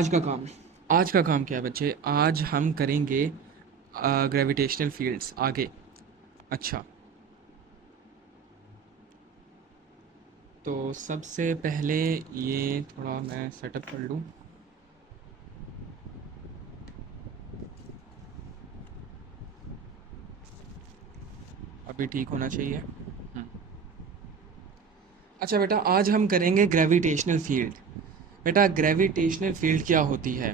आज का काम आज का काम क्या है बच्चे? आज हम करेंगे ग्रेविटेशनल फील्ड्स आगे। अच्छा, तो सबसे पहले ये थोड़ा मैं सेटअप कर लूँ। अभी ठीक होना चाहिए। अच्छा बेटा, आज हम करेंगे ग्रेविटेशनल फील्ड। बेटा, ग्रेविटेशनल फील्ड क्या होती है?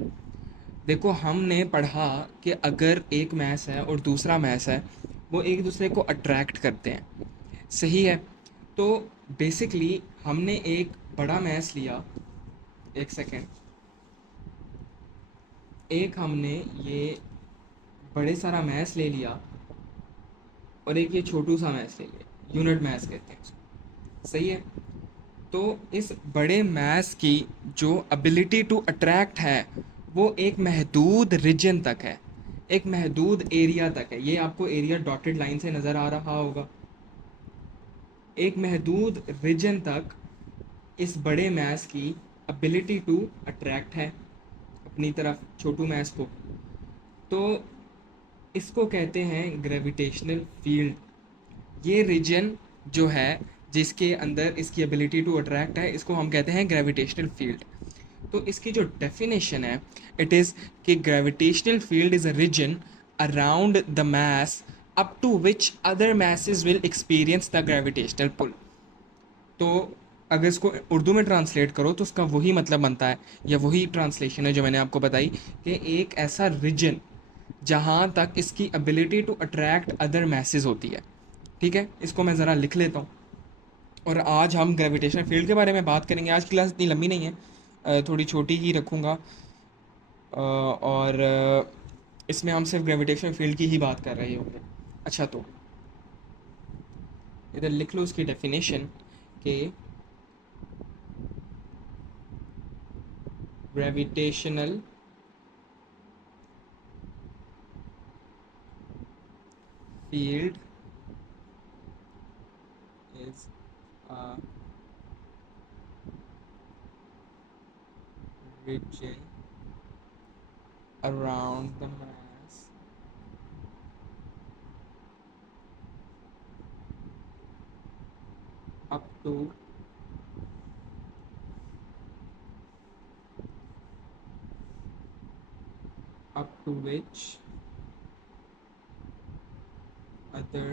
देखो, हमने पढ़ा कि अगर एक मैस है और दूसरा मैस है, वो एक दूसरे को अट्रैक्ट करते हैं। सही है। तो बेसिकली हमने एक बड़ा मैस लिया। एक सेकेंड। एक हमने ये बड़े सारा मैस ले लिया और एक ये छोटू सा मैस ले लिया, यूनिट मैस कहते हैं उसको। सही है। तो इस बड़े मैस की जो एबिलिटी टू अट्रैक्ट है, वो एक महदूद रीजन तक है, एक महदूद एरिया तक है। ये आपको एरिया डॉटेड लाइन से नज़र आ रहा होगा। एक महदूद रीजन तक इस बड़े मैस की एबिलिटी टू अट्रैक्ट है अपनी तरफ छोटू मैस को। तो इसको कहते हैं ग्रेविटेशनल फील्ड। ये रीजन जो है जिसके अंदर इसकी एबिलिटी टू अट्रैक्ट है, इसको हम कहते हैं ग्रेविटेशनल फील्ड। तो इसकी जो डेफिनेशन है, इट इज़ कि gravitational field is a region around the mass up to which other masses will experience the gravitational pull. तो अगर इसको उर्दू में ट्रांसलेट करो तो उसका वही मतलब बनता है, या वही ट्रांसलेशन है जो मैंने आपको बताई, कि एक ऐसा रीजन जहाँ तक इसकी ability to attract other masses होती है। ठीक है, इसको मैं ज़रा लिख लेता हूँ। और आज हम ग्रेविटेशनल फील्ड के बारे में बात करेंगे। आज की क्लास इतनी लंबी नहीं है, थोड़ी छोटी ही रखूँगा। और इसमें हम सिर्फ ग्रेविटेशनल फील्ड की ही बात कर रहे होंगे। अच्छा, तो इधर लिख लो उसकी डेफिनेशन कि gravitational field is a region around the mass up to which other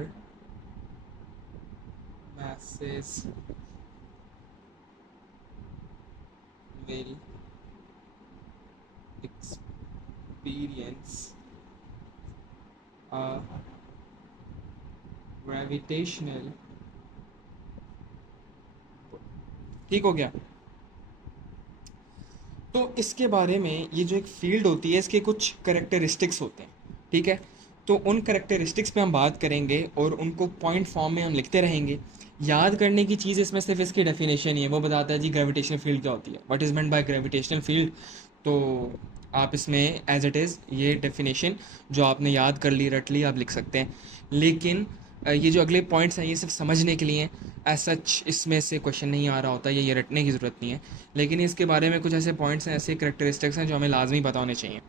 masses will experience a gravitational। ठीक हो गया? तो इसके बारे में, ये जो एक फील्ड होती है, इसके कुछ करेक्टरिस्टिक्स होते हैं। ठीक है, तो उन करेक्टरिस्टिक्स पे हम बात करेंगे और उनको पॉइंट फॉर्म में हम लिखते रहेंगे। याद करने की चीज़ इसमें सिर्फ इसकी डेफिनेशन ही है। वो बताता है जी ग्रेविटेशनल फील्ड क्या होती है, what is meant by gravitational field. तो आप इसमें एज इट इज़ ये डेफिनेशन जो आपने याद कर ली, रट ली, आप लिख सकते हैं। लेकिन ये जो अगले पॉइंट्स हैं, ये सिर्फ समझने के लिए हैं। एज सच इसमें से क्वेश्चन नहीं आ रहा होता, ये रटने की ज़रूरत नहीं है। लेकिन इसके बारे में कुछ ऐसे पॉइंट्स हैं, ऐसे करेक्टरिस्टिक्स हैं जो हमें लाजमी पता होने चाहिए।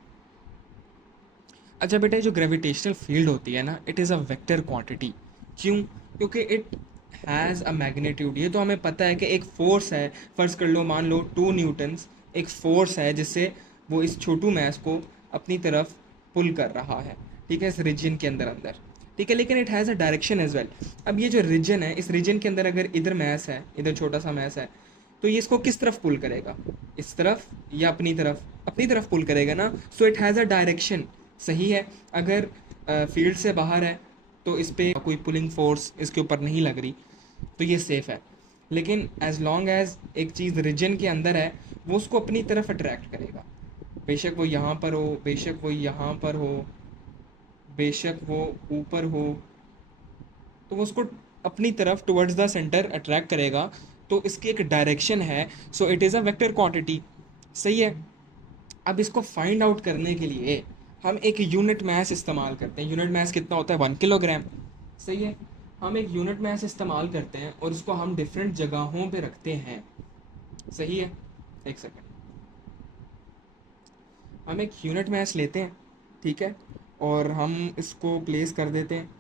अच्छा बेटा, जो ग्रेविटेशनल फील्ड होती है ना, it is a vector quantity. क्यों? क्योंकि इट हैज़ अ मैग्नीट्यूड। ये तो हमें पता है कि एक फोर्स है। फ़र्ज़ कर लो, मान लो 2 न्यूटन्स एक फ़ोर्स है जिससे वो इस छोटू मैस को अपनी तरफ पुल कर रहा है। ठीक है, इस रीजन के अंदर अंदर। ठीक है, लेकिन it has a direction as well. अब ये जो रीजन है, इस रीजन के अंदर अगर इधर मैस है, इधर छोटा सा मैस है, तो ये इसको किस तरफ पुल करेगा? इस तरफ या अपनी तरफ? अपनी तरफ पुल करेगा ना। So it has a direction. सही है। अगर फील्ड से बाहर है तो इस पर कोई पुलिंग फोर्स इसके ऊपर नहीं लग रही, तो ये सेफ़ है। लेकिन एज लॉन्ग एज एक चीज़ रीजन के अंदर है, वो उसको अपनी तरफ अट्रैक्ट करेगा। बेशक वो यहाँ पर हो, बेशक वो यहाँ पर हो, बेशक वो ऊपर हो, तो वो उसको अपनी तरफ टुवर्ड्स द सेंटर अट्रैक्ट करेगा। तो इसकी एक डायरेक्शन है। So it is a vector quantity. सही है। अब इसको फाइंड आउट करने के लिए हम एक यूनिट मैस इस्तेमाल करते हैं। यूनिट मैस कितना होता है? 1 किलोग्राम। सही है। हम एक यूनिट मैस इस्तेमाल करते हैं और उसको हम डिफरेंट जगहों पे रखते हैं। सही है। एक सेकेंड। हम एक यूनिट मैस लेते हैं, ठीक है, और हम इसको प्लेस कर देते हैं,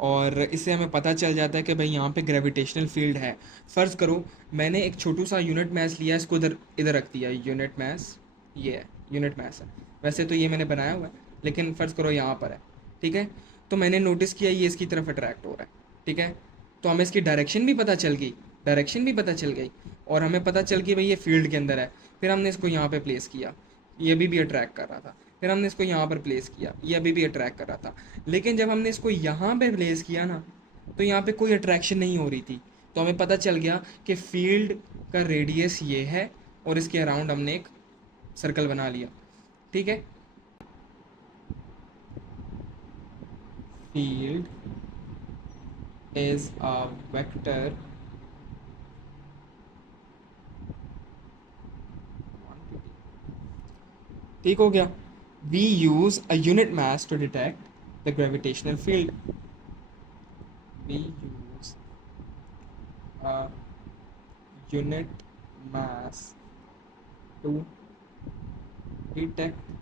और इससे हमें पता चल जाता है कि भाई यहाँ पे ग्रेविटेशनल फील्ड है। फ़र्ज़ करो मैंने एक छोटू सा यूनिट मैस लिया, इसको इधर इधर रख दिया, यूनिट मैस ये है, यूनिट मैस है। वैसे तो ये मैंने बनाया हुआ है, लेकिन फ़र्ज़ करो यहाँ पर है, ठीक है। तो मैंने नोटिस किया ये इसकी तरफ अट्रैक्ट हो रहा है, ठीक है। तो हमें इसकी डायरेक्शन भी पता चल गई, डायरेक्शन भी पता चल गई, और हमें पता चल गई भाई ये फील्ड के अंदर है। फिर हमने इसको यहाँ पे प्लेस किया, ये भी अट्रैक्ट कर रहा था। फिर हमने इसको यहाँ पर प्लेस किया, ये भी अट्रैक्ट कर रहा था। लेकिन जब हमने इसको यहाँ पे प्लेस किया ना, तो यहाँ पे कोई अट्रैक्शन नहीं हो रही थी। तो हमें पता चल गया कि फील्ड का रेडियस ये है, और इसके अराउंड हमने एक सर्कल बना लिया, ठीक है। फील्ड इज अ वेक्टर, ठीक हो गया। We use a unit mass to detect the gravitational field. We use a unit mass to detect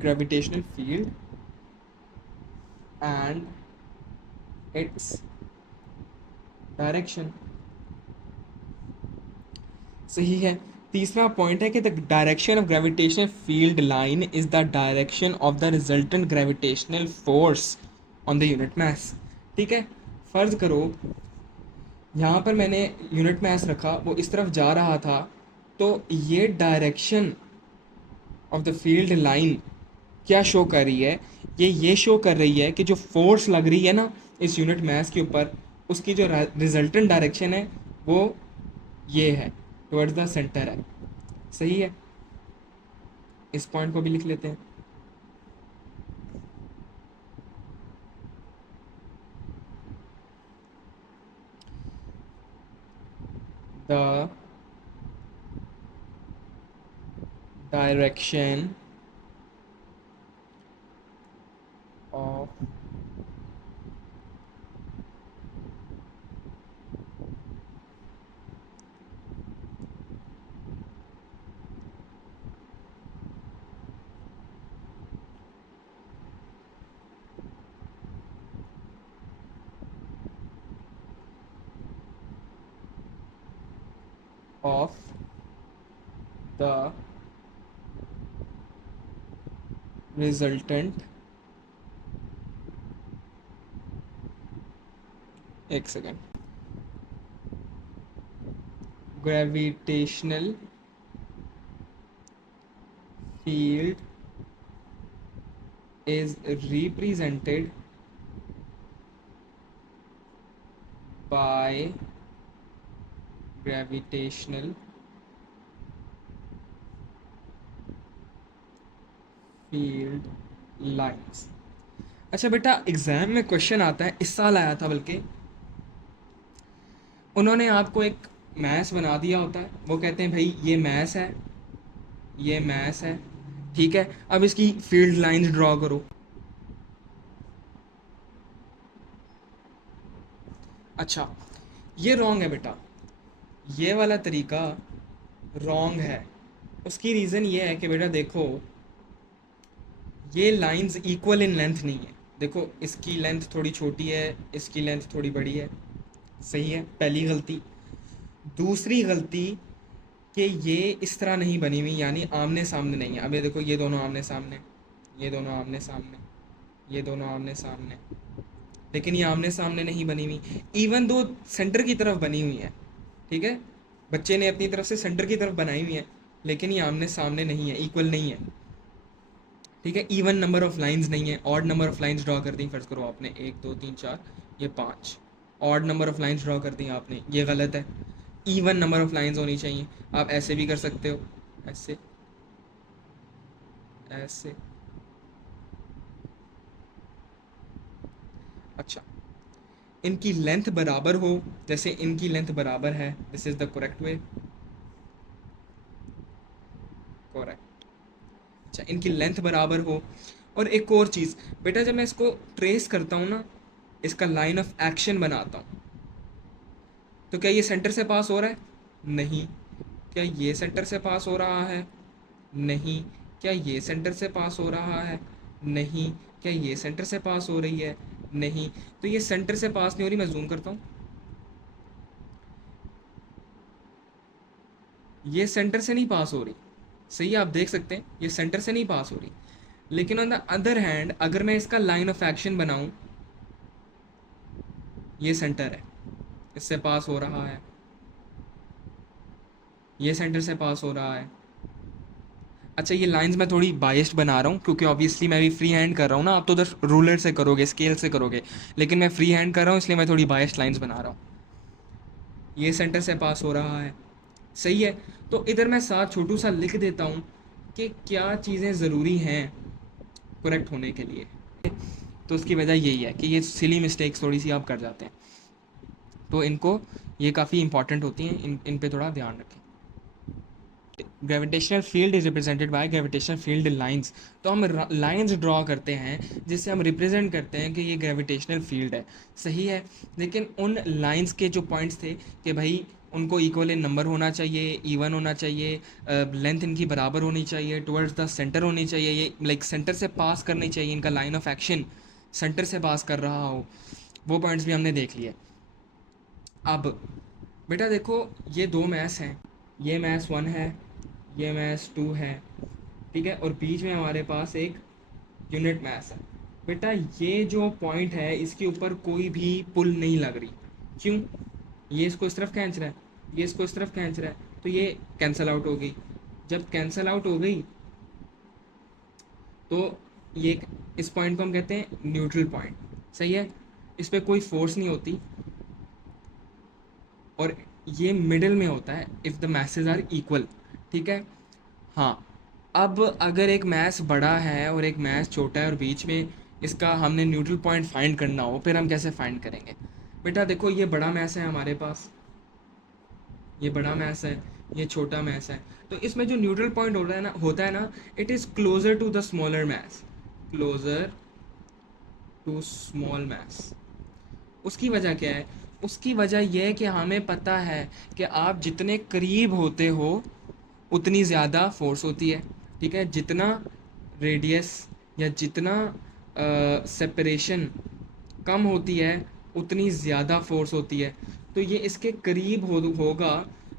gravitational field and its direction। सही है। तीसरा पॉइंट है कि the direction of gravitational field line is the direction of the resultant gravitational force on the unit mass, ठीक है। फर्ज करो यहाँ पर मैंने यूनिट मास रखा, वो इस तरफ जा रहा था, तो ये direction of the field line क्या शो कर रही है, ये शो कर रही है कि जो फोर्स लग रही है ना इस यूनिट मास के ऊपर, उसकी जो रिजल्टेंट डायरेक्शन है वो ये है, टुवर्ड्स द सेंटर है। सही है, इस पॉइंट को भी लिख लेते हैं। The direction of of the resultant, एक second, gravitational field is represented by gravitational field lines। अच्छा बेटा, एग्जाम में क्वेश्चन आता है, इस साल आया था बल्कि, उन्होंने आपको एक मैथ्स बना दिया होता है, वो कहते हैं भाई ये मैथ्स है, ये मैथ्स है, ठीक है, अब इसकी फील्ड लाइंस ड्रॉ करो। अच्छा, ये रॉन्ग है बेटा, ये वाला तरीका रॉन्ग है। उसकी रीज़न ये है कि बेटा देखो, ये लाइंस इक्वल इन लेंथ नहीं है। देखो इसकी लेंथ थोड़ी छोटी है, इसकी लेंथ थोड़ी बड़ी है, सही है, पहली गलती। दूसरी गलती कि ये इस तरह नहीं बनी हुई, यानी आमने सामने नहीं है। अब ये देखो, ये दोनों आमने सामने, ये दोनों आमने सामने, ये दोनों आमने सामने, लेकिन ये आमने सामने नहीं बनी हुई, इवन दो सेंटर की तरफ बनी हुई है, ठीक है। बच्चे ने अपनी तरफ से सेंटर की तरफ बनाई हुई है, लेकिन ये आमने सामने नहीं है, इक्वल नहीं है, ठीक है। इवन नंबर ऑफ लाइंस नहीं है, odd number of lines draw कर दी। फर्ज करो आपने 1 2 3 4, ये 5 odd number of lines draw कर दी आपने, ये गलत है। इवन नंबर ऑफ लाइंस होनी चाहिए। आप ऐसे भी कर सकते हो, ऐसे, ऐसे। अच्छा, इनकी लेंथ बराबर हो, जैसे इनकी लेंथ बराबर है, this is the correct way, correct. अच्छा, इनकी लेंथ बराबर हो। और एक और चीज़ बेटा, जब मैं इसको ट्रेस करता हूँ ना, इसका लाइन ऑफ एक्शन बनाता हूँ, तो क्या ये सेंटर से पास हो रहा है? नहीं। क्या ये सेंटर से पास हो रहा है? नहीं। क्या ये सेंटर से पास हो रहा है? नहीं। क्या ये सेंटर से पास हो रही है? नहीं। तो ये सेंटर से पास नहीं हो रही, मैं जूम करता हूँ, ये सेंटर से नहीं पास हो रही। सही है, आप देख सकते हैं ये सेंटर से नहीं पास हो रही। लेकिन ऑन द अदर हैंड अगर मैं इसका लाइन ऑफ एक्शन बनाऊं, ये सेंटर है, इससे पास हो रहा है, ये सेंटर से पास हो रहा है। अच्छा, ये लाइंस मैं थोड़ी बाइस्ड बना रहा हूँ क्योंकि ऑब्वियसली मैं भी फ्री हैंड कर रहा हूँ ना, आप तो उधर रूलर से करोगे, स्केल से करोगे, लेकिन मैं फ्री हैंड कर रहा हूँ इसलिए मैं थोड़ी बाइस्ड लाइंस बना रहा हूँ। ये सेंटर से पास हो रहा है, सही है। तो इधर मैं साथ छोटू सा लिख देता हूँ कि क्या चीज़ें ज़रूरी हैं करेक्ट होने के लिए। तो उसकी वजह यही है कि ये सिली मिस्टेक्स थोड़ी सी आप कर जाते हैं, तो इनको, ये काफ़ी इंपॉर्टेंट होती हैं, इन पे थोड़ा ध्यान रखें। Gravitational field is represented by gravitational field lines. तो हम लाइंस ड्रॉ करते हैं जिससे हम रिप्रेजेंट करते हैं कि ये ग्रेविटेशनल फील्ड है, सही है। लेकिन उन लाइंस के जो पॉइंट्स थे कि भाई उनको इक्वल इन नंबर होना चाहिए, इवन होना चाहिए, लेंथ इनकी बराबर होनी चाहिए, टुवर्ड्स द सेंटर होनी चाहिए, ये लाइक सेंटर से पास करनी चाहिए, इनका लाइन ऑफ एक्शन सेंटर से पास कर रहा हो, वो पॉइंट्स भी हमने देख लिए। अब बेटा देखो, ये दो मैथ्स हैं, ये मैथ्स 1 है, ये मैथ्स 2 है, ठीक है, और बीच में हमारे पास एक यूनिट मैथ्स है। बेटा ये जो पॉइंट है इसके ऊपर कोई भी पुल नहीं लग रही, क्यों? ये इसको इस तरफ खींच रहा है, ये इसको इस तरफ खींच रहा है, तो ये कैंसिल आउट हो गई। जब कैंसिल आउट हो गई तो ये, इस पॉइंट को हम कहते हैं न्यूट्रल पॉइंट, सही है। इस पर कोई फोर्स नहीं होती और ये मिडिल में होता है if the masses are equal, ठीक है। हाँ, अब अगर एक मैस बड़ा है और एक मैस छोटा है और बीच में इसका हमने न्यूट्रल पॉइंट फाइंड करना हो, फिर हम कैसे फाइंड करेंगे? बेटा देखो, ये बड़ा मैस है हमारे पास, ये बड़ा मैस है, ये छोटा मैस है, तो इसमें जो न्यूट्रल पॉइंट होता है ना, it is closer to the smaller mass, closer to small mass. उसकी वजह क्या है? उसकी वजह यह है कि हमें पता है कि आप जितने करीब होते हो उतनी ज़्यादा फोर्स होती है, ठीक है। जितना रेडियस या जितना सेपरेशन कम होती है उतनी ज़्यादा फोर्स होती है। तो ये इसके करीब होगा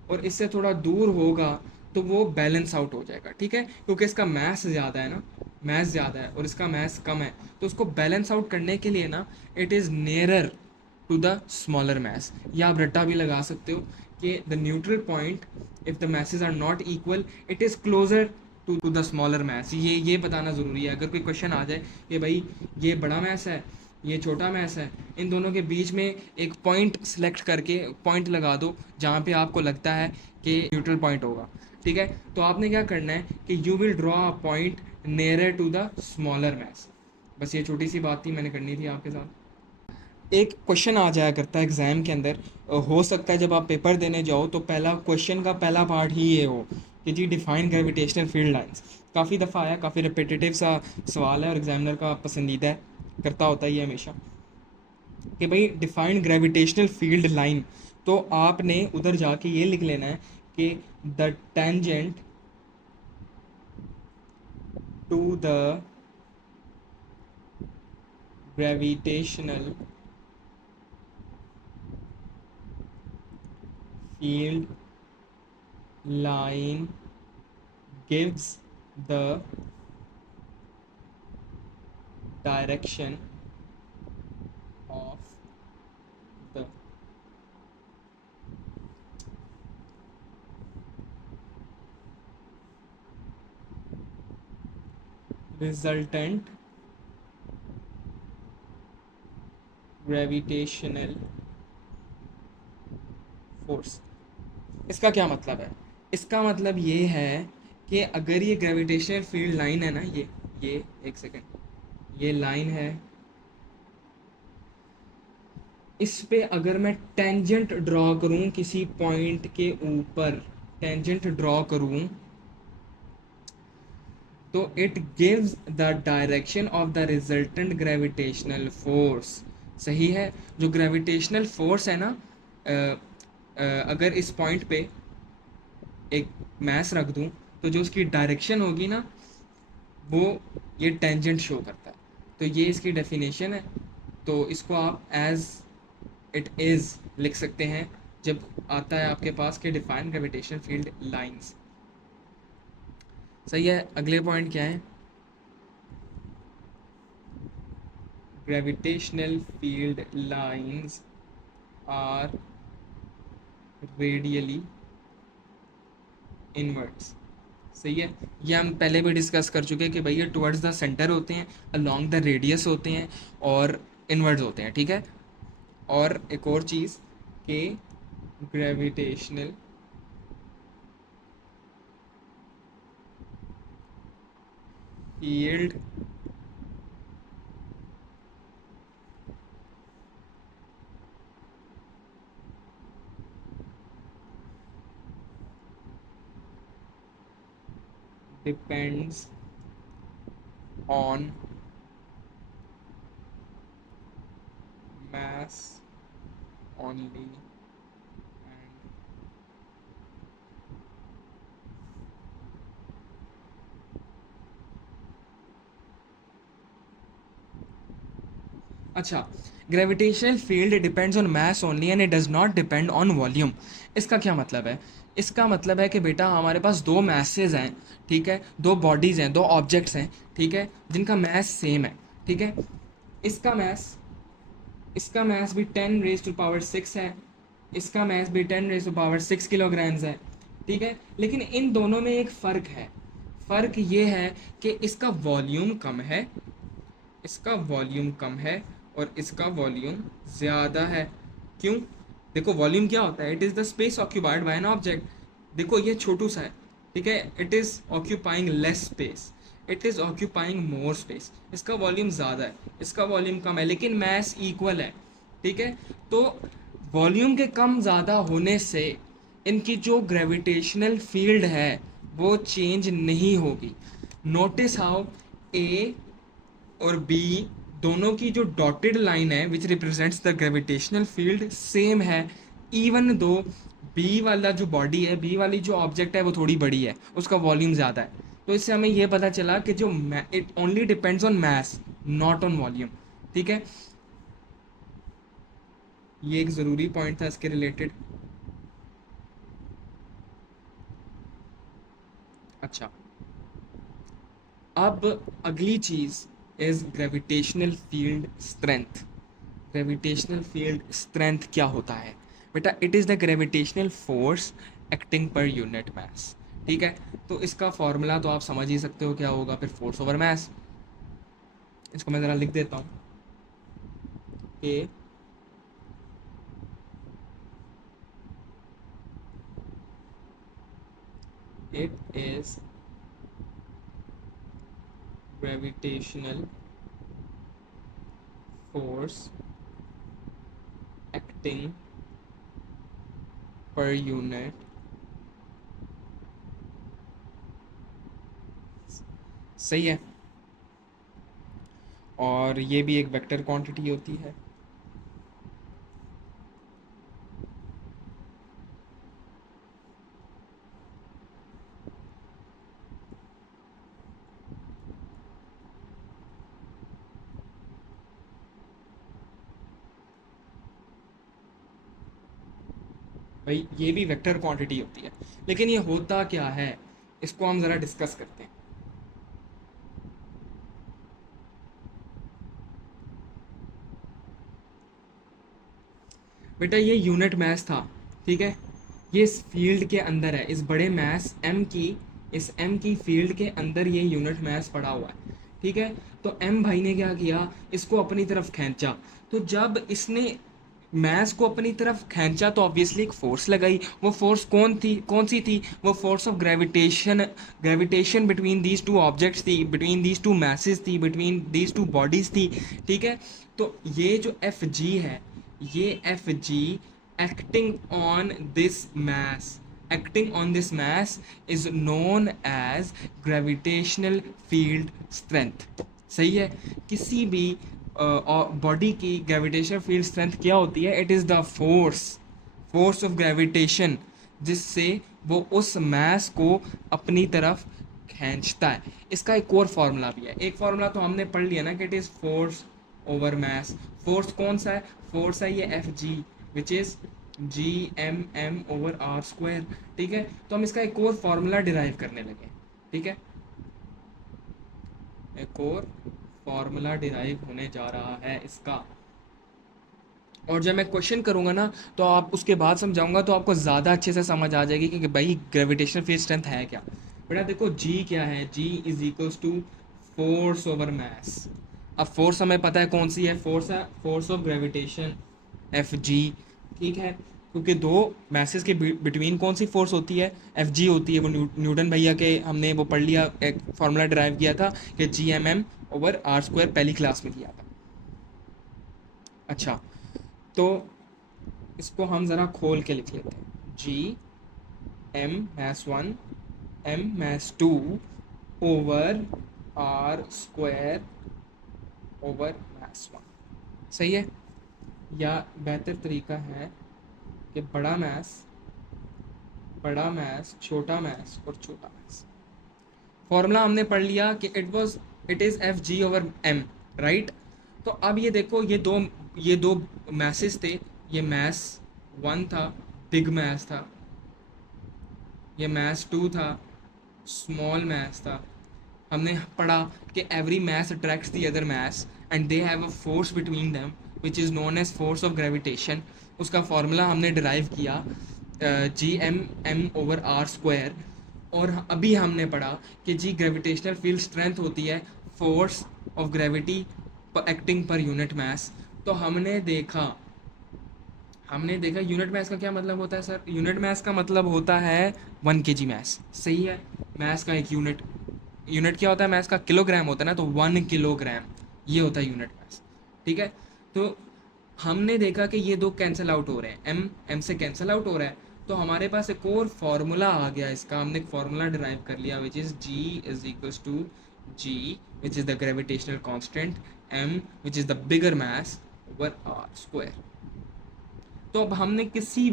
और इससे थोड़ा दूर होगा तो वो बैलेंस आउट हो जाएगा, ठीक है, क्योंकि इसका मैस ज़्यादा है ना, मैस ज़्यादा है और इसका मैस कम है, तो उसको बैलेंस आउट करने के लिए ना it is nearer to the smaller mass. या आप रट्टा भी लगा सकते हो कि the neutral point if the masses are not equal it is closer to the smaller mass. ये बताना ज़रूरी है। अगर कोई क्वेश्चन आ जाए कि भाई ये बड़ा मैस है, ये छोटा मैस है, इन दोनों के बीच में एक पॉइंट सेलेक्ट करके पॉइंट लगा दो जहाँ पे आपको लगता है कि न्यूट्रल पॉइंट होगा, ठीक है। तो आपने क्या करना है कि you will draw a point nearer to the smaller mass. बस ये छोटी सी बात थी, मैंने करनी थी आपके साथ। एक क्वेश्चन आ जाया करता है एग्ज़ाम के अंदर, हो सकता है जब आप पेपर देने जाओ तो पहला क्वेश्चन का पहला पार्ट ही ये हो कि जी डिफाइन ग्रेविटेशनल फील्ड लाइंस। काफ़ी दफ़ा आया, काफ़ी रिपीटेटिव सा सवाल है और एग्जामिनर का पसंदीदा है, करता होता है ये हमेशा कि भाई डिफाइन ग्रेविटेशनल फील्ड लाइन। तो आपने उधर जाके ये लिख लेना है कि the tangent to the gravitational field line gives the direction of the resultant gravitational force। इसका क्या मतलब है? इसका मतलब ये है कि अगर ये ग्रेविटेशनल फील्ड लाइन है ना, ये एक सेकेंड, ये लाइन है, इस पे अगर मैं टेंजेंट ड्रॉ करूं किसी पॉइंट के ऊपर, टेंजेंट ड्रॉ करूं, तो it gives the direction of the resultant gravitational force. सही है। जो ग्रेविटेशनल फोर्स है ना, अगर इस पॉइंट पे एक मैस रख दूं, तो जो उसकी डायरेक्शन होगी ना, वो ये टेंजेंट शो करता है। तो ये इसकी डेफिनेशन है। तो इसको आप एज इट इज़ लिख सकते हैं जब आता है आपके पास कि डिफाइन ग्रेविटेशन फील्ड लाइंस। सही है। अगले पॉइंट क्या है? Gravitational field lines are radially inwards. सही है। ये हम पहले भी डिस्कस कर चुके हैं कि भैया टुवर्ड्स द सेंटर होते हैं, अलोंग द रेडियस होते हैं, और इनवर्ड्स होते हैं। ठीक है। और एक और चीज़ कि gravitational field depends on mass only and अच्छा, gravitational field depends on mass only and it does not depend on volume. इसका क्या मतलब है? इसका मतलब है कि बेटा हमारे पास दो मैसेज हैं, ठीक है, दो बॉडीज़ हैं, दो ऑब्जेक्ट्स हैं, ठीक है, जिनका मैस सेम है। ठीक है। इसका मैस इसका मैस भी 10⁻⁶ है, इसका मैस भी 10⁻⁶ किलोग्राम्स है। ठीक है। लेकिन इन दोनों में एक फ़र्क है। फ़र्क ये है कि इसका वॉल्यूम कम है, इसका वॉल्यूम कम है, और इसका वॉल्यूम ज़्यादा है। क्यों? देखो वॉल्यूम क्या होता है? It is the space occupied by an object. देखो ये छोटू सा है, ठीक है, it is occupying less space, it is occupying more space. इसका वॉल्यूम ज़्यादा है, इसका वॉल्यूम कम है, लेकिन मैस इक्वल है। ठीक है। तो वॉल्यूम के कम ज़्यादा होने से इनकी जो ग्रेविटेशनल फील्ड है वो चेंज नहीं होगी। नोटिस हाउ ए और बी दोनों की जो डॉटेड लाइन है विच represents the gravitational field same है, इवन दो बी वाला जो बॉडी है, बी वाली जो ऑब्जेक्ट है वो थोड़ी बड़ी है, उसका वॉल्यूम ज़्यादा है। तो इससे हमें ये पता चला कि जो it only depends on mass, not on volume. ठीक है। ये एक ज़रूरी पॉइंट था इसके रिलेटेड। अच्छा, अब अगली चीज़ is gravitational field strength. Gravitational field strength क्या होता है बेटा? It is the gravitational force acting per unit mass. ठीक है। तो इसका फॉर्मूला तो आप समझ ही सकते हो क्या होगा फिर, फोर्स ओवर मास। इसको मैं ज़रा लिख देता हूँ कि it is gravitational force acting per unit सही है। और ये भी एक वेक्टर क्वांटिटी होती है। भाई ये भी वेक्टर क्वांटिटी होती है, लेकिन ये होता क्या है इसको हम ज़रा डिस्कस करते हैं। बेटा ये यूनिट मैस था, ठीक है, ये इस फील्ड के अंदर है, इस बड़े मैस एम की, इस एम की फील्ड के अंदर ये यूनिट मैस पड़ा हुआ है। ठीक है। तो एम भाई ने क्या किया, इसको अपनी तरफ खींचा। तो जब इसने मैस को अपनी तरफ खींचा तो ऑब्वियसली एक फोर्स लगाई। वो फोर्स कौन सी थी? वो force of gravitation. Gravitation between these two objects थी, बिटवीन दीज टू मैसेज थी, बिटवीन दीज टू बॉडीज थी। ठीक है। तो ये जो एफ जी है, ये F ji acting on this mass, acting on this mass is known as gravitational field strength। सही है। किसी भी बॉडी की ग्रेविटेशनल फील्ड स्ट्रेंथ क्या होती है? It is the force of gravitation, जिससे वो उस मास को अपनी तरफ खींचता है। इसका एक और फार्मूला भी है। एक फार्मूला तो हमने पढ़ लिया ना कि it is force over mass. Force कौन सा है? फोर्स है ये F G, which is G over R square. ठीक है, तो हम इसका एक और फार्मूला डिराइव करने लगे। ठीक है, एक और फार्मूला डिराइव होने जा रहा है इसका। और जब मैं क्वेश्चन करूँगा ना, तो आप उसके बाद समझाऊंगा, तो आपको ज़्यादा अच्छे से समझ आ जाएगी कि भाई ग्रेविटेशनल फील्ड स्ट्रेंथ है क्या। बेटा देखो, जी क्या है? G is equals to force over mass. अब फोर्स हमें पता है कौन सी है, फोर्स है force of gravitation, F G. ठीक है, क्योंकि दो मैसेज के बिटवीन कौन सी फोर्स होती है? एफ जी होती है। वो न्यूटन भैया के हमने वो पढ़ लिया, एक फार्मूला ड्राइव किया था कि G M over R square, पहली क्लास में किया था। अच्छा, तो इसको हम ज़रा खोल के लिख लेते हैं। G M mass one, M mass two over R square over mass one. सही है? या बेहतर तरीका है कि बड़ा मैस, छोटा मैस और छोटा मैस। फॉर्मूला हमने पढ़ लिया कि it is F G over M, right. तो अब ये देखो, ये दो मैसेज थे। ये मैस वन था, बिग मैस था। ये मैस टू था, स्मॉल मैस था। हमने पढ़ा कि every mass attracts the other mass and they have a force between them which is known as force of gravitation. उसका फॉर्मूला हमने डिराइव किया G M over R square. और अभी हमने पढ़ा कि जी ग्रेविटेशनल फील्ड स्ट्रेंथ होती है force of gravity acting per unit mass. तो हमने देखा यूनिट मैस का क्या मतलब होता है सर? यूनिट मैस का मतलब होता है 1 kg मैस। सही है, मैस का एक यूनिट क्या होता है? मैस का किलोग्राम होता है ना, तो 1 किलोग्राम ये होता है यूनिट मैस। ठीक है, तो हमने देखा कि ये दो कैंसिल आउट हो रहे हैं, एम एम से कैंसिल आउट हो रहा है। तो हमारे पास एक और फार्मूला आ गया इसका, हमने एक फार्मूला डिराइव कर लिया which is G is equals to G which is the gravitational constant, M which is the bigger mass over R square. तो अब हमने किसी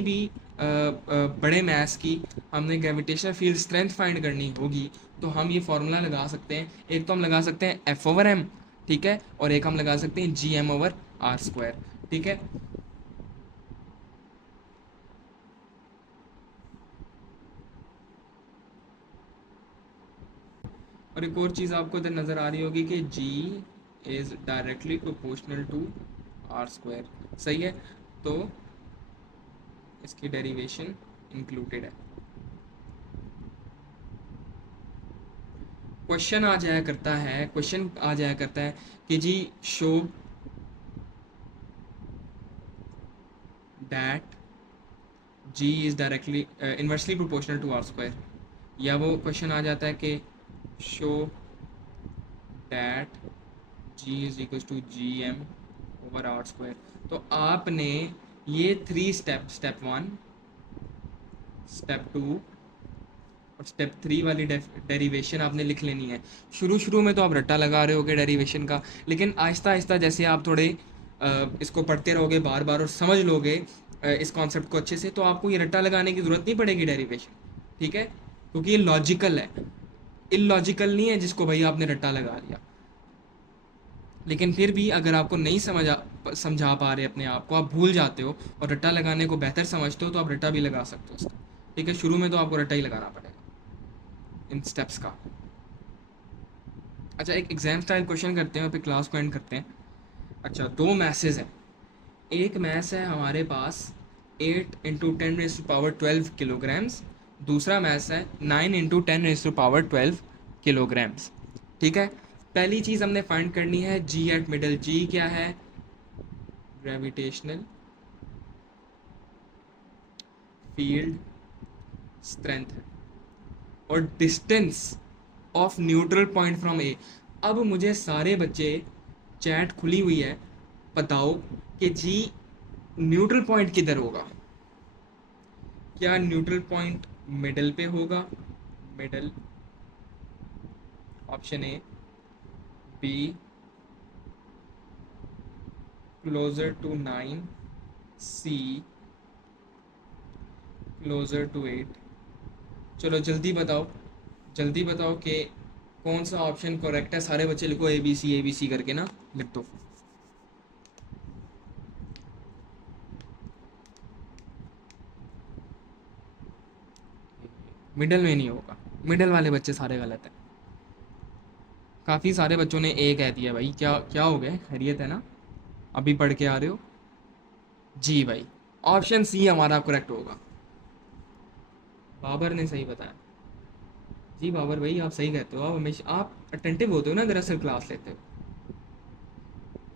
भी बड़े मैस की हमने ग्रेविटेशनल फील्ड स्ट्रेंथ फाइंड करनी होगी, तो हम ये फार्मूला लगा सकते हैं। एक तो हम लगा सकते हैं एफ ओवर एम, ठीक है, और एक हम लगा सकते हैं G M over R square. ठीक है, और एक और चीज़ आपको इधर नज़र आ रही होगी कि G is directly proportional to R square. सही है, तो इसकी डेरिवेशन इंक्लूडेड है। क्वेश्चन आ जाया करता है कि G show that G is directly inversely proportional to R square. या वो क्वेश्चन आ जाता है कि show that G is equal to G M over R square. तो आपने ये three step one, step two और स्टेप थ्री वाली डेरिवेशन आपने लिख लेनी है। शुरू शुरू में तो आप रट्टा लगा रहे होगे डेरिवेशन का, लेकिन आहिस्ता आहिस्ता जैसे आप थोड़े इसको पढ़ते रहोगे बार बार और समझ लोगे इस कॉन्सेप्ट को अच्छे से, तो आपको ये रट्टा लगाने की ज़रूरत नहीं पड़ेगी डेरिवेशन। ठीक है, क्योंकि ये लॉजिकल है, इलॉजिकल नहीं है जिसको भाई आपने रट्टा लगा लिया। लेकिन फिर भी अगर आपको नहीं समझा पा रहे अपने आप को, आप भूल जाते हो और रट्टा लगाने को बेहतर समझते हो, तो आप रट्टा भी लगा सकते हो इसका। ठीक है, शुरू में तो आपको रट्टा ही लगाना पड़ेगा इन स्टेप्स का। अच्छा, एक एग्जाम स्टाइल क्वेश्चन करते हैं और फिर क्लास को एंड करते हैं। अच्छा, दो मैसेज हैं। एक मैस है हमारे पास 8 × 10⁻12 किलोग्राम्स। दूसरा मैस है 9 × 10⁻12 किलोग्राम्स। ठीक है, पहली चीज़ हमने फाइंड करनी है जी एट मिडल। जी क्या है? ग्रेविटेशनल फील्ड स्ट्रेंथ और distance of neutral point from A. अब मुझे सारे बच्चे, चैट खुली हुई है, बताओ कि जी न्यूट्रल पॉइंट किधर होगा? क्या न्यूट्रल पॉइंट मिडल पे होगा? Middle, option A, B, closer to 9, C closer to 8। चलो जल्दी बताओ कि कौन सा ऑप्शन करेक्ट है। सारे बच्चे लिखो ए बी सी करके ना, लिख दो। मिडल में नहीं होगा, मिडल वाले बच्चे सारे गलत हैं। काफ़ी सारे बच्चों ने ए कह दिया भाई। क्या क्या हो गया, खैरियत है ना? अभी पढ़ के आ रहे हो? जी भाई, ऑप्शन सी हमारा करेक्ट होगा। बाबर ने सही बताया। जी बाबर भाई, आप सही कहते हो। आप हमेशा आप अटेंटिव होते हो ना, दरअसल क्लास लेते हो,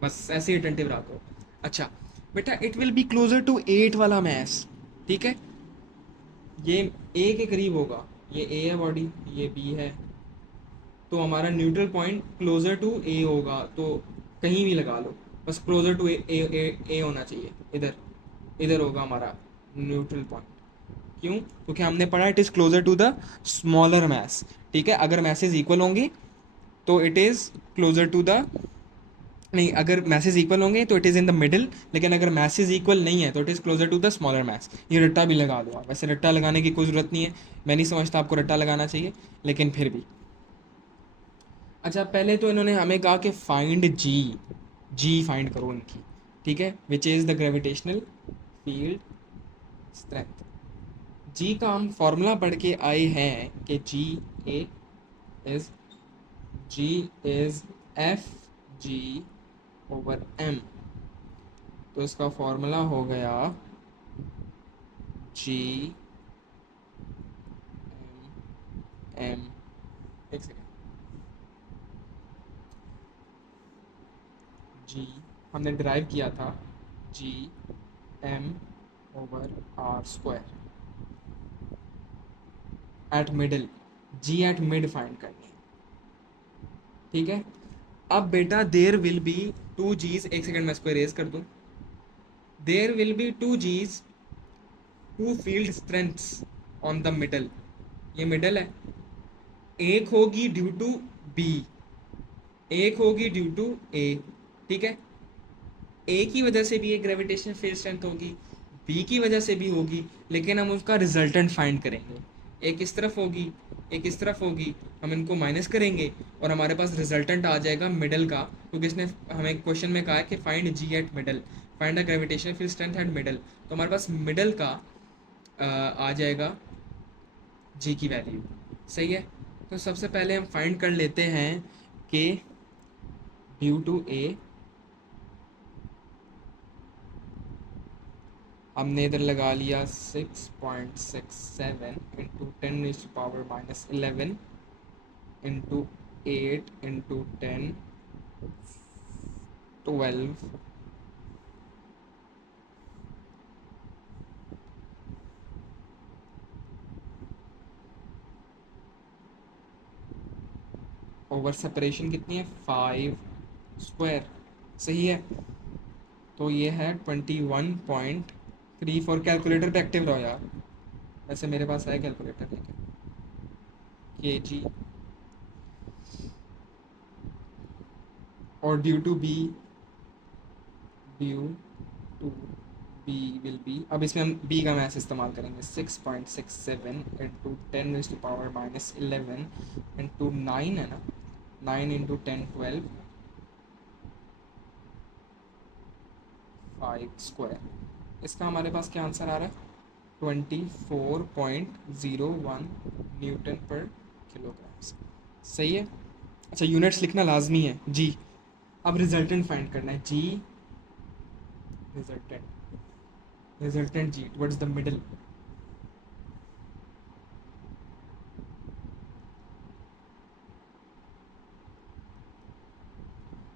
बस ऐसे ही अटेंटिव रखो। अच्छा बेटा, it will be closer to 8 वाला मैथ्स, ठीक है? ये ए के करीब होगा। ये ए है बॉडी, ये बी है, तो हमारा न्यूट्रल पॉइंट क्लोजर टू ए होगा। तो कहीं भी लगा लो, बस क्लोजर टू ए होना चाहिए। इधर इधर होगा हमारा न्यूट्रल पॉइंट। क्यों? क्योंकि हमने पढ़ा it is closer to the smaller mass. ठीक है, अगर मैसेज इक्वल होंगी तो it is closer to the, नहीं, अगर मैसेज इक्वल होंगे तो it is in the middle, लेकिन अगर मैसेज इक्वल नहीं है तो it is closer to the smaller maths. ये रट्टा भी लगा दो आप। वैसे रट्टा लगाने की कोई ज़रूरत नहीं है, मैं नहीं समझता आपको रट्टा लगाना चाहिए, लेकिन फिर भी। अच्छा, पहले तो इन्होंने हमें कहा कि फाइंड जी, जी फाइंड करो इनकी, ठीक है, which is the gravitational field strength. G का हम फॉर्मूला पढ़ के आए हैं कि A is G is F G over M. तो इसका फॉर्मूला हो गया जी एम, एक सेकेंड, जी हमने ड्राइव किया था G M over R square at middle. G at mid find करनी है, ठीक है? अब बेटा there will be two Gs, एक सेकंड मैं इसको इरेज कर दूं। There will be two Gs, two field strengths on the middle. ये मिडल है। एक होगी ड्यू टू बी, एक होगी ड्यू टू ए, ठीक है? ए की वजह से भी एक ग्रेविटेशनल फील्ड स्ट्रेंथ होगी, बी की वजह से भी होगी, लेकिन हम उसका रिजल्टेंट फाइंड करेंगे। एक इस तरफ होगी, एक इस तरफ होगी, हम इनको माइनस करेंगे और हमारे पास रिजल्टेंट आ जाएगा मिडल का, क्योंकि इसने हमें क्वेश्चन में कहा है कि find G at middle, find the gravitational field strength at middle. तो हमारे पास मिडल का आ जाएगा जी की वैल्यू। सही है? तो सबसे पहले हम फाइंड कर लेते हैं कि ड्यू टू ए, हमने इधर लगा लिया 6.67 into 10⁻⁻11 into 8 into 10 12 over separation कितनी है, 5 स्क्वायर। सही है? तो ये है 21.34। कैलकुलेटर पे एक्टिव रहो यार, वैसे मेरे पास है कैलकुलेटर, लेकिन के जी और due to B, due to B will be, अब इसमें हम बी का मैथ इस्तेमाल करेंगे। 6.67 इंटू 10⁻⁻11 इंटू 9 है ना, 9 इंटू 10 12 5 स्क्वायर। इसका हमारे पास क्या आंसर आ रहा है, 24.01 न्यूटन पर किलोग्राम। सही है? अच्छा, यूनिट्स लिखना लाजमी है जी। अब रिजल्टेंट फाइंड करना है G, resultant, resultant G towards the middle.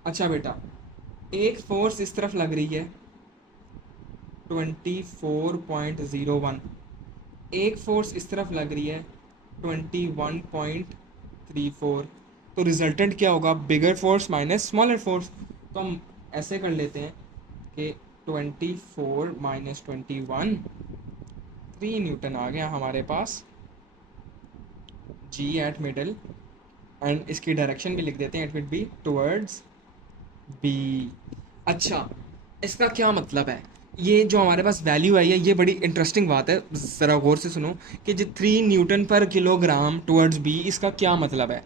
अच्छा बेटा, एक फोर्स इस तरफ लग रही है 24.01, एक फोर्स इस तरफ लग रही है 21.34। तो रिजल्टेंट क्या होगा, बिगर फोर्स माइनस स्मॉलर फोर्स। तो हम ऐसे कर लेते हैं कि 24 माइनस 21, 3 न्यूटन आ गया हमारे पास जी एट मिडल, एंड इसकी डायरेक्शन भी लिख देते हैं, it will be towards B. अच्छा, इसका क्या मतलब है? ये जो हमारे पास वैल्यू आई है, ये बड़ी इंटरेस्टिंग बात है, ज़रा गौर से सुनो। कि जो 3 न्यूटन पर किलोग्राम टुवर्ड्स बी, इसका क्या मतलब है?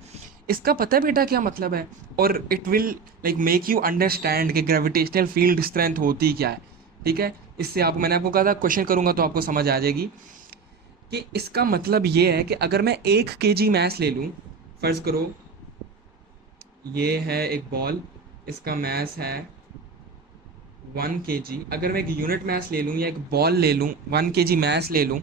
इसका पता है बेटा क्या मतलब है? और it will like make you understand कि ग्रेविटेशनल फील्ड स्ट्रेंथ होती क्या है। ठीक है, इससे आपको, मैंने आपको कहा था क्वेश्चन करूंगा तो आपको समझ आ जाएगी कि इसका मतलब ये है कि अगर मैं 1 kg मैस ले लूँ, फ़र्ज़ करो ये है एक बॉल, इसका मैस है 1 kg। अगर मैं एक यूनिट मैस ले लूँ या एक बॉल ले लूँ, 1 kg मैस ले लूँ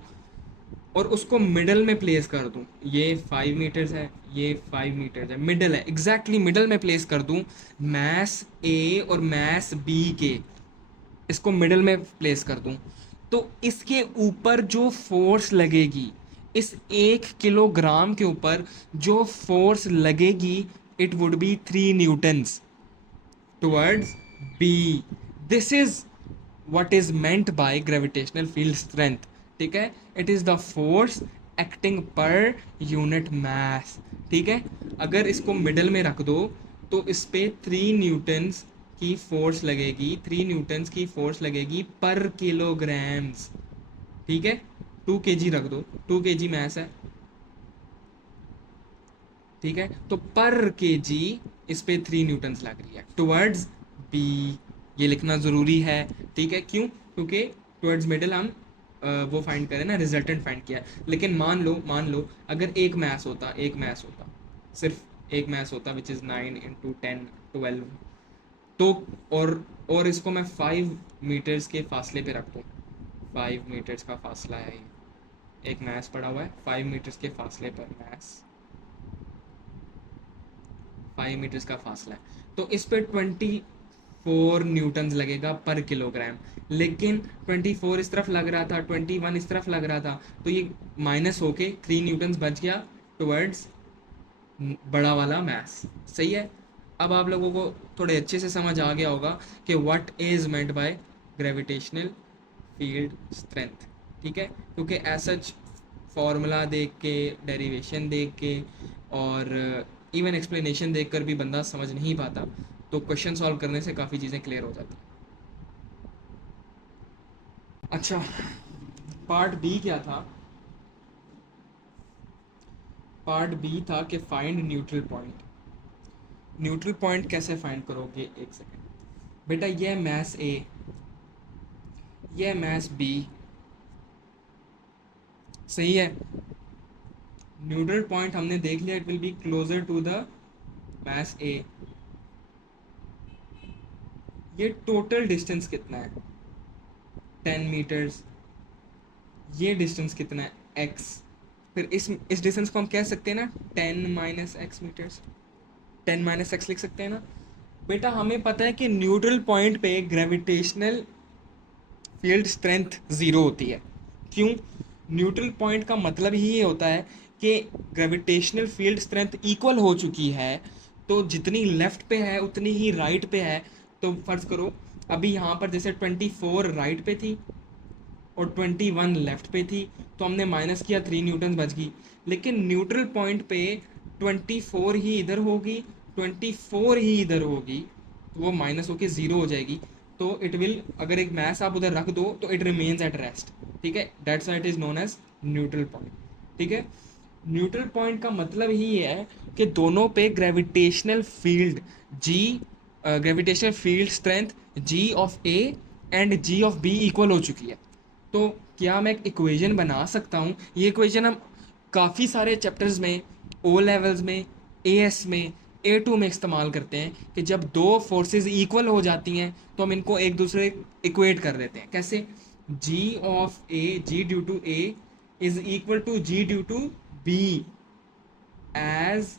और उसको मिडल में प्लेस कर दूँ, ये 5 मीटर्स है, ये 5 मीटर्स है, मिडल है, एग्जैक्टली मिडल में प्लेस कर दूँ मैस ए और मैस बी के, इसको मिडल में प्लेस कर दूं, तो इसके ऊपर जो फोर्स लगेगी, इस 1 किलोग्राम के ऊपर जो फोर्स लगेगी, it would be 3 newtons towards B. This is what is meant by gravitational field strength। ठीक है, it is the force acting per unit mass. ठीक है, अगर इसको मिडल में रख दो तो इस पे 3 न्यूटन्स की फोर्स लगेगी, 3 न्यूटन्स की फोर्स लगेगी पर किलोग्राम्स। ठीक है, 2 kg रख दो, 2 kg मैस है। ठीक है, तो पर केजी इस पे 3 न्यूटन्स लग रही है टुवर्ड्स बी। ये लिखना ज़रूरी है। ठीक है, क्यों? क्योंकि टुवर्ड्स मिडल हम वो फाइंड करें ना, रिजल्टेंट फाइंड किया है। लेकिन मान लो अगर एक मैस होता, सिर्फ एक मैस होता विच इज़ 9 × 10 12, तो और इसको मैं 5 मीटर्स के फासले पे रख दूँ, 5 मीटर्स का फासला है ये, एक मैस पड़ा हुआ है 5 मीटर्स के फासले पर, मैस 5 मीटर्स का फासला है, तो इस पे 24 न्यूटन्स लगेगा पर किलोग्राम। लेकिन 24 इस तरफ लग रहा था, 21 इस तरफ लग रहा था, तो ये माइनस होके 3 न्यूटन्स बच गया टुवर्ड्स बड़ा वाला मैस। सही है। अब आप लोगों को थोड़े अच्छे से समझ आ गया होगा कि what is meant by gravitational field strength. ठीक है, क्योंकि ऐसा फॉर्मूला देख के, डेरिवेशन देख के और इवन एक्सप्लेनेशन देख कर भी बंदा समझ नहीं पाता, तो क्वेश्चन सॉल्व करने से काफ़ी चीज़ें क्लियर हो जाती हैं। अच्छा, पार्ट बी क्या था? पार्ट बी था कि find neutral point. Neutral point कैसे फाइंड करोगे? एक सेकेंड बेटा, ये मैस ए, ये मैस बी, सही है। न्यूट्रल पॉइंट हमने देख लिया, it will be closer to the mass A. ये टोटल डिस्टेंस कितना है? 10 मीटर्स। ये डिस्टेंस कितना है? एक्स। फिर इस डिस्टेंस को हम कह सकते हैं ना 10 - x मीटर्स, 10 - x लिख सकते हैं ना। बेटा हमें पता है कि न्यूट्रल पॉइंट पे ग्रेविटेशनल फील्ड स्ट्रेंथ ज़ीरो होती है। क्यों? न्यूट्रल पॉइंट का मतलब ही ये होता है कि ग्रेविटेशनल फील्ड स्ट्रेंथ इक्वल हो चुकी है, तो जितनी लेफ्ट पे है उतनी ही राइट पे है। तो फर्ज करो अभी यहाँ पर जैसे 24 राइट पे थी और 21 लेफ्ट पे थी, तो हमने माइनस किया, 3 न्यूटन बच गई। लेकिन न्यूट्रल पॉइंट पे 24 ही इधर होगी, 24 ही इधर होगी, तो वो माइनस होके ज़ीरो हो जाएगी। तो इट विल, अगर एक मैस आप उधर रख दो तो इट रिमेन्स एट रेस्ट। ठीक है, that's why it is known as neutral point. ठीक है, न्यूट्रल पॉइंट का मतलब ही ये है कि दोनों पे gravitational field G, gravitational field strength G of A and G of B equal हो चुकी है। तो क्या मैं एक इक्वेशन बना सकता हूँ? ये इक्वेशन हम काफ़ी सारे चैप्टर्स में, ओ लेवल्स में, ए एस में, A2 में इस्तेमाल करते हैं कि जब दो फोर्सेस इक्वल हो जाती हैं तो हम इनको एक दूसरे इक्वेट कर देते हैं। कैसे? G of A, G due to A is equal to G due to B as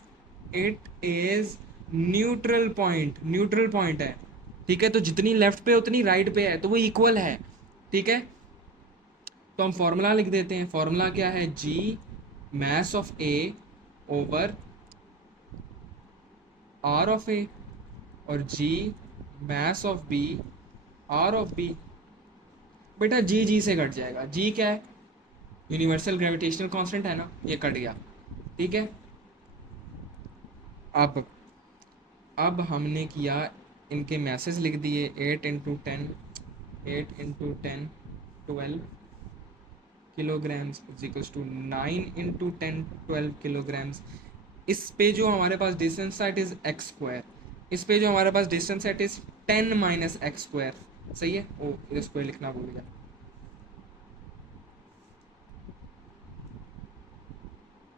it is neutral point. Neutral point है। ठीक है, तो जितनी लेफ्ट पे उतनी राइट पे है, तो वो इक्वल है। ठीक है, तो हम फॉर्मूला लिख देते हैं। फॉर्मूला क्या है? G mass of A over R of A, और G mass of B R of B. बेटा जी जी से कट जाएगा। जी क्या है? यूनिवर्सल ग्रेविटेशनल कांस्टेंट है ना, ये कट गया। ठीक है, अब हमने किया इनके मैसेज लिख दिए, 8 × 10, 8 × 10 12 किलोग्राम्स इक्वल्स टू 9 × 10 12 किलोग्राम्स। इस पे जो हमारे पास डिस्टेंस है इट इज़ एक्स स्क्वायर, इस पे जो हमारे पास डिस्टेंस है इट इज़ 10 - एक्स स्क्वायर। सही है, ओ इधर स्क्वायर लिखना भूल गया।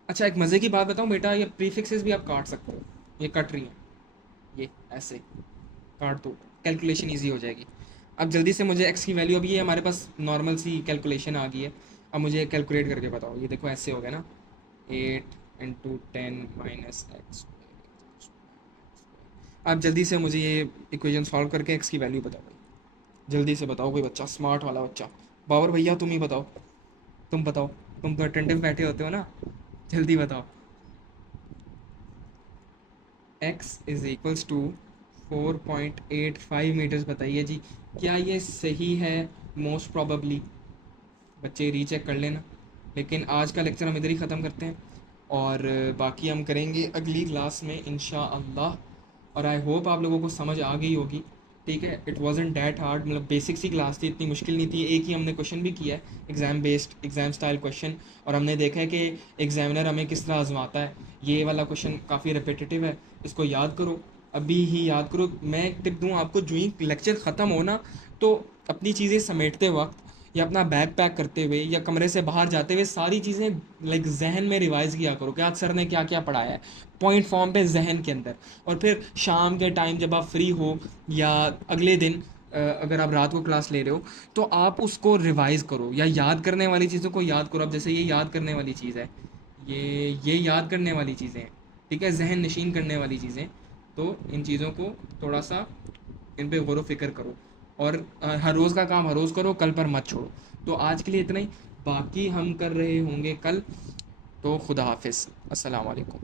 अच्छा एक मज़े की बात बताऊँ बेटा, ये प्रीफिक्सेस भी आप काट सकते हो, ये कट रही हैं, ये ऐसे काट दो, कैलकुलेशन ईजी हो जाएगी। अब जल्दी से मुझे एक्स की वैल्यू, अब ये हमारे पास नॉर्मल सी कैलकुलेशन आ गई है, अब मुझे कैलकुलेट करके बताओ। ये देखो ऐसे हो गया ना, 8 × 10 - एक्स। अब जल्दी से मुझे ये इक्वेशन सॉल्व करके एक्स की वैल्यू बताओ भाई, जल्दी से बताओ, कोई बच्चा स्मार्ट वाला बच्चा। बाबर भैया तुम ही बताओ, तुम बताओ, तुम तो अटेंटिव बैठे होते हो ना, जल्दी बताओ। X is equals to 4.85 metres, बताइए जी क्या ये सही है? मोस्ट प्रॉबली बच्चे रीचेक कर लेना। लेकिन आज का लेक्चर हम इधर ही ख़त्म करते हैं, और बाकी हम करेंगे अगली क्लास में इंशाअल्लाह। और आई होप आप लोगों को समझ आ गई होगी, ठीक है। इट वॉजेंट डैट हार्ड, मतलब बेसिक सी क्लास थी, इतनी मुश्किल नहीं थी। एक ही हमने क्वेश्चन भी किया है, exam based exam style question, और हमने देखा है कि एग्जामिनर हमें किस तरह आजमाता है। ये वाला क्वेश्चन काफ़ी रिपीटेटिव है, इसको याद करो, अभी ही याद करो। मैं एक टिप दूँ आपको, जो ही लेक्चर ख़त्म हो ना, तो अपनी चीज़ें समेटते वक्त या अपना बैग पैक करते हुए या कमरे से बाहर जाते हुए सारी चीज़ें लाइक जहन में रिवाइज़ किया करो कि आज सर ने क्या क्या पढ़ाया है, पॉइंट फॉर्म पे जहन के अंदर। और फिर शाम के टाइम जब आप फ्री हो, या अगले दिन अगर आप रात को क्लास ले रहे हो, तो आप उसको रिवाइज़ करो या याद करने वाली चीज़ों को याद करो। अब जैसे ये याद करने वाली चीज़ है, ये याद करने वाली चीज़ें हैं, ठीक है, जहन नशीन करने वाली चीज़ें। तो इन चीज़ों को थोड़ा सा, इन पे गौर व फिक्र करो, और हर रोज़ का काम हर रोज़ करो, कल पर मत छोड़ो। तो आज के लिए इतना ही, बाकी हम कर रहे होंगे कल। तो खुदा हाफिज़, अस्सलाम वालेकुम।